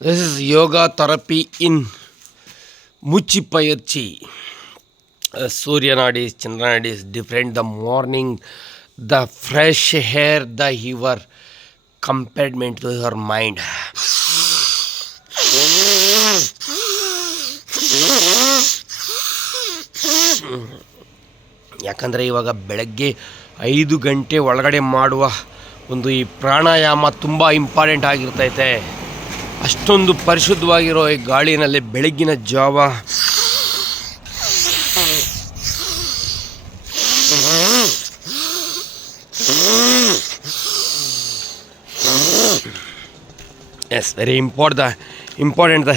This is yoga therapy in Muchipayarchi. Surya Nadi is Chandra Nadi is different. The morning, the fresh air, the your compartment to your mind. ಯಾಕಂದರೆ ಇವಾಗ ಬೆಳಗ್ಗೆ 5 ಗಂಟೆ ಒಳಗಡೆ ಮಾಡುವ ಒಂದು ಈ ಪ್ರಾಣಾಯಾಮ ತುಂಬ ಇಂಪಾರ್ಟೆಂಟ್ ಆಗಿರ್ತೈತೆ. ಅಷ್ಟೊಂದು ಪರಿಶುದ್ಧವಾಗಿರೋ ಈ ಗಾಳಿನಲ್ಲಿ ಬೆಳಗ್ಗಿನ ಜಾವ ಎಸ್ ವೆರಿ ಇಂಪಾರ್ಟೆಂಟ್ ದ